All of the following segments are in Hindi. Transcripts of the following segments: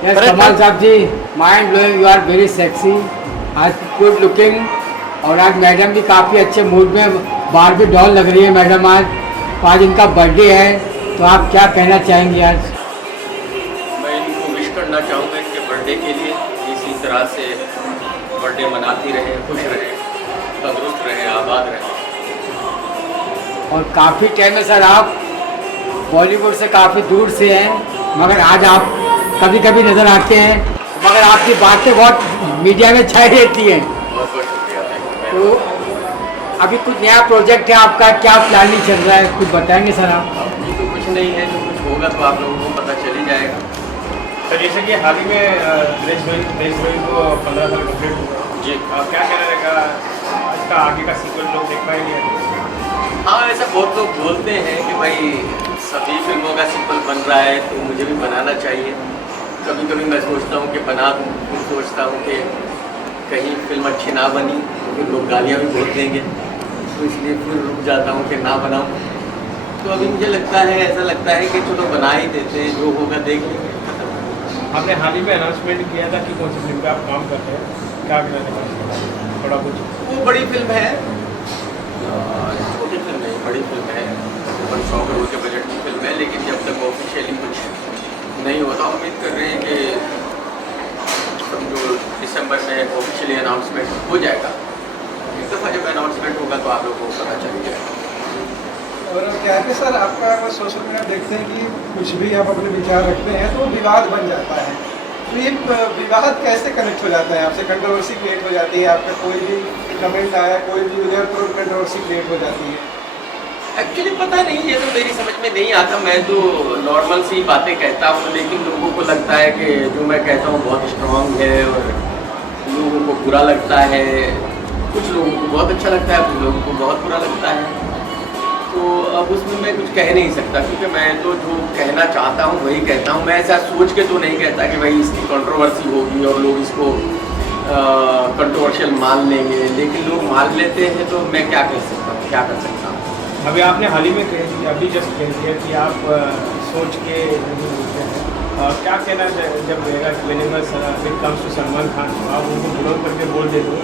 Yes, कमाल साहब ji, mind blowing, you are very sexy, आज गुड लुकिंग। और आज मैडम भी काफ़ी अच्छे मूड में, बाहर भी डॉल लग रही है मैडम आज इनका बर्थडे है, तो आप क्या कहना चाहेंगे आज? मैं इनको विश करना चाहूँगा इनके बर्थडे के लिए, इसी तरह से बर्थडे मनाती रहे, खुश रहे, तंदुरुस्त रहे, आबाद रहे। और काफ़ी टाइम में सर आप बॉलीवुड से काफ़ी दूर से हैं, मगर आज आप कभी कभी नज़र आते हैं, मगर आपकी बातें बहुत मीडिया में छाई रहती हैं। बहुत बहुत शुक्रिया। तो अभी कुछ नया प्रोजेक्ट है आपका, क्या प्लानिंग चल रहा है, कुछ बताएंगे सर आप? अभी तो कुछ नहीं है, जो कुछ होगा तो आप लोगों को पता चल ही जाएगा। सर जैसे कि हाल ही में देश द्रोही को 15 साल कंप्लीट हुआ जी। क्या कहना रहेगा इसका आगे का सीक्वल लोग देख पाएंगे? हाँ, ऐसा बहुत लोग बोलते हैं कि भाई सभी फिल्मों का सीक्वल बन रहा है तो मुझे भी बनाना चाहिए। कभी कभी मैं सोचता हूँ कि बना दूँ, फिर सोचता हूँ कि कहीं फिल्म अच्छी ना बनी तो फिर लोग गालियाँ भी बोल देंगे, तो इसलिए फिर रुक जाता हूँ कि ना बनाऊँ। तो अभी मुझे लगता है, ऐसा लगता है कि चलो बना ही देते हैं, जो होगा देख लेंगे। आपने हाल ही में अनाउंसमेंट किया था कि कौन सी फिल्म पे आप काम कर रहे हैं, क्या कहना चाहिए थोड़ा कुछ? वो बड़ी फिल्म है, छोटी फिल्म नहीं, बड़ी फिल्म है, 100 करोड़ के बजट की फिल्म है, लेकिन जब तक ऑफिशियली कुछ नहीं होता, उम्मीद कर रहे हैं कि समझो दिसंबर में ऑफिशियली अनाउंसमेंट हो जाएगा। एक दफ़ा जब अनाउंसमेंट होगा तो आप लोगों को पता चल जाएगा। और क्या है कि सर आपका सोशल मीडिया देखते हैं कि कुछ भी आप अपने विचार रखते हैं तो विवाद बन जाता है, तो ये विवाद कैसे कनेक्ट हो जाता है आपसे? कंट्रोवर्सी क्रिएट हो जाती है, आपका कोई भी कमेंट आया, कोई भी उधर तो कंट्रोवर्सी क्रिएट हो जाती है। एक्चुअली पता नहीं, ये तो मेरी समझ में नहीं आता। मैं तो नॉर्मल सी बातें कहता हूँ, लेकिन लोगों को लगता है कि जो मैं कहता हूँ बहुत स्ट्रांग है, और लोगों को बुरा लगता है। कुछ लोगों को बहुत अच्छा लगता है, कुछ लोगों को बहुत बुरा लगता है। तो अब उसमें मैं कुछ कह नहीं सकता, क्योंकि मैं तो जो कहना चाहता हूँ वही कहता हूँ। मैं ऐसा सोच के तो नहीं कहता कि भाई इसकी कंट्रोवर्सी होगी और लोग इसको कंट्रोवर्शियल मान लेंगे, लेकिन लोग मान लेते हैं तो मैं क्या कह सकता हूँ, क्या कर सकता हूँ। अभी आपने हाल ही में कह दिया, अभी जस्ट कह दिया कि आप सोच के नहीं बोलते हैं। क्या कहना जब रहेगा कि whenever it comes to Salman Khan आप उनको बुरा करके बोल देते हो,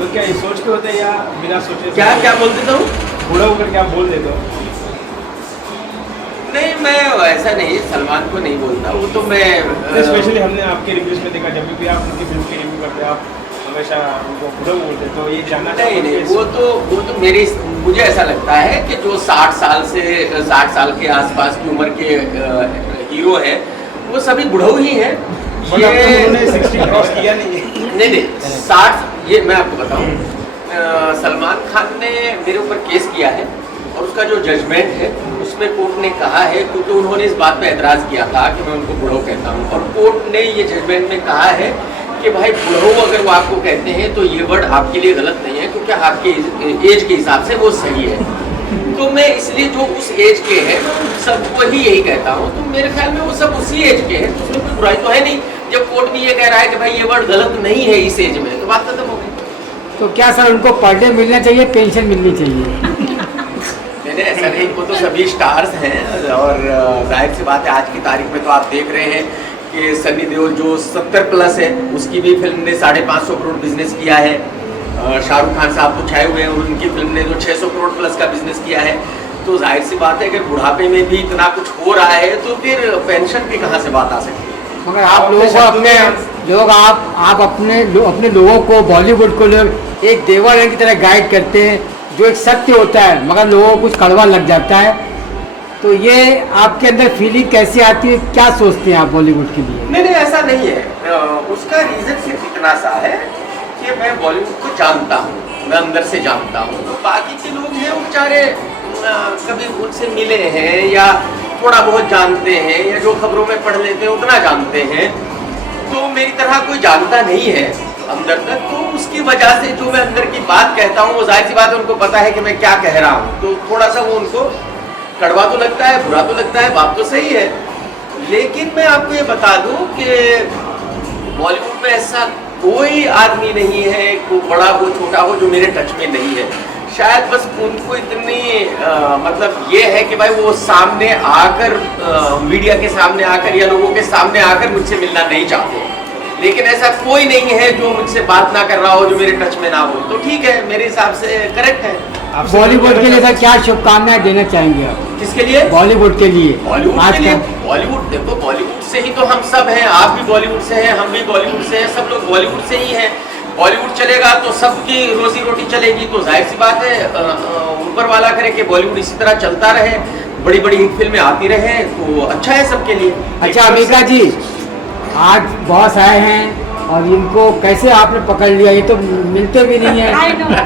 तो क्या ये सोच के होते हैं या बिना सोचे? क्या क्या बोल देता हूँ? बुरा होकर क्या बोल देते हो? नहीं, मैं ऐसा नहीं, सलमान को नहीं बोलता, वो तो मैं स्पेशली हमने आपके रिव्यूज़ में देखा, जब भी आप उनकी फिल्म की रिव्यू करते हैं आप हमेशा उनको बुरा बोलते, तो ये जानना नहीं, वो तो मुझे ऐसा लगता है कि जो 60 साल के आसपास की उम्र के हीरो हैं वो सभी बुढ़ऊ ही हैं। ये 60 क्रॉस किया नहीं। नहीं 60, ये मैं आपको बताऊं, सलमान खान ने मेरे ऊपर केस किया है, और उसका जो जजमेंट है उसमें कोर्ट ने कहा है, क्योंकि उन्होंने इस बात पे एतराज़ किया था कि मैं उनको बुढ़ऊ कहता हूँ, और कोर्ट ने ये जजमेंट में कहा है कि भाई बुढ़ऊ अगर वो आपको कहते हैं तो ये वर्ड आपके लिए गलत नहीं है, क्योंकि आपके एज के हिसाब से वो सही है। तो मैं इसलिए जो उस एज के हैं सबको ही यही कहता हूँ, तो मेरे ख्याल में वो सब उसी एज के हैं, तो उसमें कोई बुराई तो है नहीं। जब कोर्ट भी ये कह रहा है कि भाई ये वर्ड गलत नहीं है इस एज में, तो बात खत्म हो गई। तो क्या सर उनको पर डे मिलना चाहिए, पेंशन मिलनी चाहिए? नहीं, ऐसा नहीं, वो तो सभी स्टार्स हैं, और जाहिर सी बात है आज की तारीख में तो आप देख रहे हैं कि सनी देओल जो 70+ है, उसकी भी फिल्म ने 550 करोड़ बिजनेस किया है। शाहरुख खान साहब तो छाए हुए हैं और उनकी फिल्म ने तो 600 करोड़ प्लस का बिजनेस किया है। तो जाहिर सी बात है कि बुढ़ापे में भी इतना कुछ हो रहा है तो फिर पेंशन की कहाँ से बात आ सकती है? मगर आप लोगों को आप अपने लोगों को, बॉलीवुड को लोग एक देवानंद की तरह गाइड करते हैं, जो एक सत्य होता है, मगर लोगों को कुछ कड़वा लग जाता है। तो ये आपके अंदर फीलिंग कैसे आती है, क्या सोचते हैं आप बॉलीवुड के लिए? नहीं, ऐसा नहीं है। उसका रीज़न सिर्फ इतना सा है कि मैं बॉलीवुड को जानता हूँ, मैं अंदर से जानता हूँ। तो बाकी के लोग हैं वो बेचारे कभी उनसे मिले हैं या थोड़ा बहुत जानते हैं, या जो खबरों में पढ़ लेते हैं उतना जानते हैं। तो मेरी तरह कोई जानता नहीं है अंदर तक, तो उसकी वजह से जो मैं अंदर की बात कहता हूँ वो जाहिर सी बात है उनको पता है कि मैं क्या कह रहा हूँ, तो थोड़ा सा वो उनको कड़वा तो लगता है, बुरा तो लगता है, बात तो सही है। लेकिन मैं आपको ये बता दूं कि बॉलीवुड में ऐसा कोई आदमी नहीं है, कोई बड़ा हो छोटा हो, जो मेरे टच में नहीं है। शायद बस उनको इतनी मतलब ये है कि भाई वो सामने आकर मीडिया के सामने आकर या लोगों के सामने आकर मुझसे मिलना नहीं चाहते। लेकिन ऐसा कोई नहीं है जो मुझसे बात ना कर रहा हो, जो मेरे टच में ना हो, तो ठीक है, मेरे हिसाब से करेक्ट है। बॉलीवुड के लिए सर क्या शुभकामनाएं देना चाहेंगे आप? किसके लिए? बॉलीवुड के लिए। बॉलीवुड के लिए? बॉलीवुड देखो, बॉलीवुड से ही तो हम सब हैं, आप भी बॉलीवुड से हैं, हम भी बॉलीवुड से हैं, सब लोग बॉलीवुड से ही हैं। बॉलीवुड चलेगा तो सबकी रोजी रोटी चलेगी, तो जाहिर सी बात है ऊपर वाला करे कि बॉलीवुड इसी तरह चलता रहे, बड़ी बड़ी हिट फिल्में आती रहे, तो अच्छा है सबके लिए। अच्छा अमेरिका जी, आज बॉस आए हैं और इनको कैसे आपने पकड़ लिया? ये तो मिलते भी नहीं है।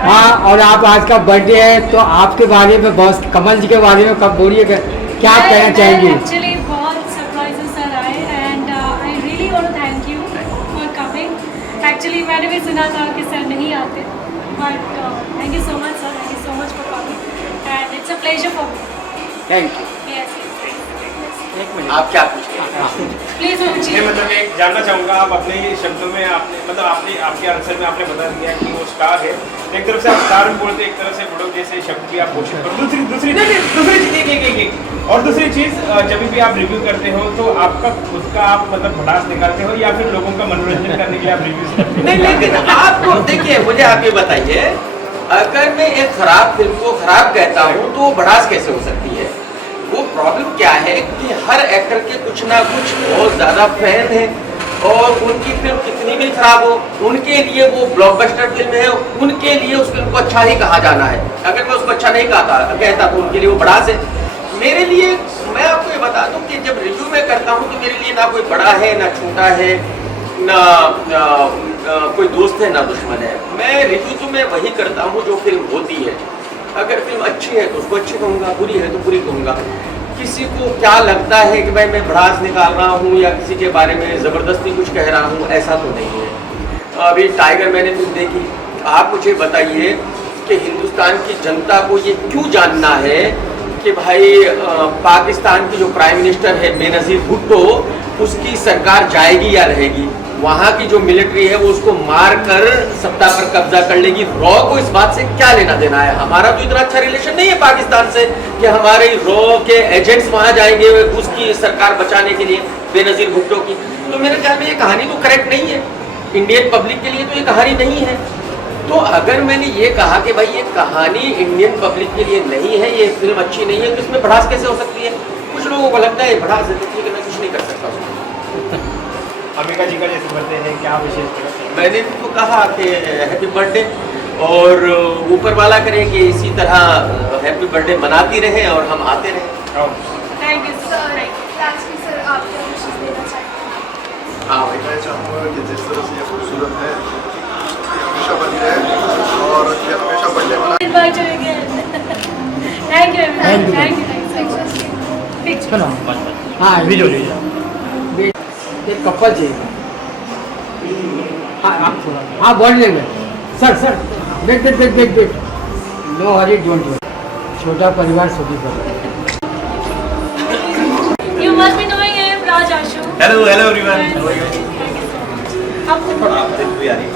हाँ, और आप आज का बर्थडे है तो आपके बारे में बॉस कमल जी के बारे में कब बोलिए, क्या कहना चाहेंगे? एक्चुअली बहुत सरप्राइजेस सर आए and I really want to thank you for coming. Actually मैंने भी सुना था कि सर नहीं आते, but thank you so much sir, thank you so much for coming and it's a pleasure for me. Thank you. Yes आप क्या पूछेंगे? प्लीज मैं पूछिए। मतलब ये जानना चाहूँगा, आप अपने ही शब्दों में आपने मतलब आपने आपके आंसर में आपने बता दिया कि वो स्टार है। एक तरफ से आप स्टार में बोलते, एक तरफ से बुढ़ो जैसे शब्द भी आप घोषित करो। दूसरी चीज़ और दूसरी चीज़, जब भी आप रिव्यू करते हो तो आपका खुद का आप मतलब भड़ास निकालते हो या फिर लोगों का मनोरंजन करने के लिए आप रिव्यूज करते हो? नहीं, लेकिन आपको देखिए, मुझे आप ये बताइए, अगर मैं एक खराब फिल्म को खराब कहता हूँ तो वो भड़ास कैसे हो सकती है? वो प्रॉब्लम क्या है कि हर एक्टर के कुछ ना कुछ बहुत ज़्यादा फैन हैं और उनकी फिल्म कितनी भी खराब हो, उनके लिए वो ब्लॉकबस्टर फिल्म है, उनके लिए उस फिल्म को अच्छा ही कहा जाना है। अगर मैं उसको अच्छा नहीं कहता तो उनके लिए वो भड़ास है। मेरे लिए, मैं आपको ये बता दूं कि जब रिव्यू में करता हूं तो मेरे लिए ना कोई बड़ा है, ना छोटा है, ना कोई दोस्त है, ना दुश्मन है। मैं रिव्यू तो मैं वही करता हूं जो फिल्म होती है। अगर फिल्म अच्छी है तो उसको अच्छी कहूँगा, बुरी है तो बुरी कहूँगा। किसी को क्या लगता है कि भाई मैं भड़ास निकाल रहा हूँ या किसी के बारे में ज़बरदस्ती कुछ कह रहा हूँ, ऐसा तो नहीं है। अभी टाइगर मैंने फिल्म देखी, आप मुझे बताइए कि हिंदुस्तान की जनता को ये क्यों जानना है कि भाई पाकिस्तान की जो प्राइम मिनिस्टर है बेनज़ीर भुट्टो, उसकी सरकार जाएगी या रहेगी? वहाँ की जो मिलिट्री है वो उसको मार कर सत्ता पर कब्जा कर लेगी। रॉ को इस बात से क्या लेना देना है? हमारा तो इतना अच्छा रिलेशन नहीं है पाकिस्तान से कि हमारे रॉ के एजेंट्स वहाँ जाएंगे उसकी सरकार बचाने के लिए, बेनज़ीर भुट्टो की। तो मेरे ख्याल में ये कहानी तो करेक्ट नहीं है, इंडियन पब्लिक के लिए तो ये कहानी नहीं है। तो अगर मैंने ये कहा कि भाई ये कहानी इंडियन पब्लिक के लिए नहीं है, ये फिल्म अच्छी नहीं है, तो इसमें भड़ास कैसे हो सकती है? कुछ लोगों को लगता है भड़ास है, तो ठीक है, मैं कुछ नहीं कर सकता उसमें। अमेरिका जी का जैसे बर्थडे है, क्या विशेष करें? मैंने तो कहा कि हैप्पी बर्थडे, और ऊपर वाला करे कि इसी तरह हैप्पी बर्थडे मनाती रहे और हम आते रहे। Thank you sir. Lastly sir आप क्या विशेष देना चाहते हैं? हाँ भाई, मैं चाहूँगा कि जिस तरह से ये खूबसूरत है ये हमेशा बनी रहे और ये हमेशा बर्थडे मनाए। Invite again. Thank you Thank you. Thank you. Picture चलो हाँ वीडियो ले जाओ। एक कपल चाहिए। हाँ आप थोड़ा, हाँ बोल लेंगे सर। सर देख नो हरी डोंट वरी, छोटा परिवार सुखी परिवार। You must be knowing him, Raj Ashu. Hello everyone. And- How are you? आप आप दिल भी आ रही है।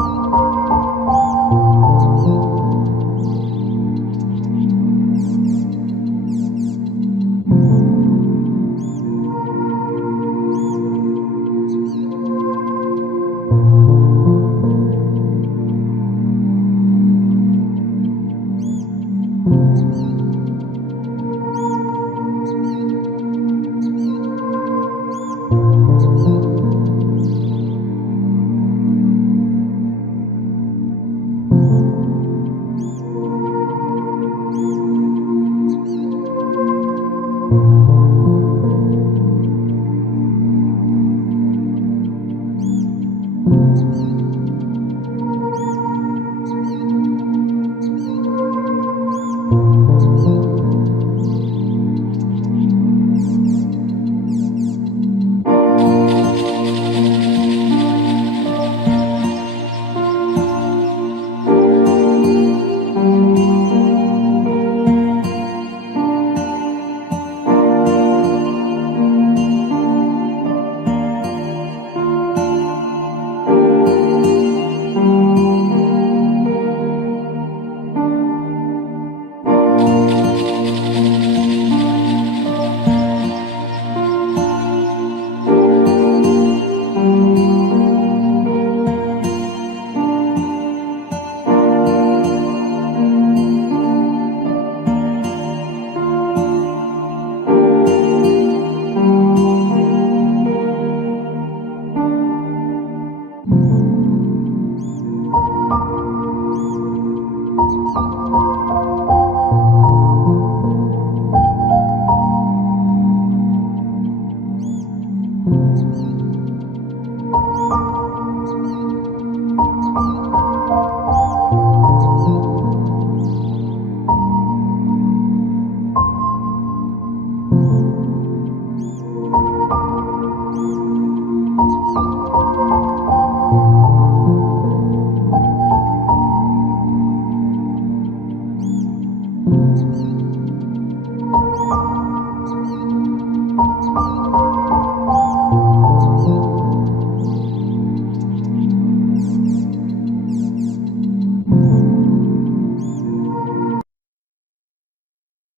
you.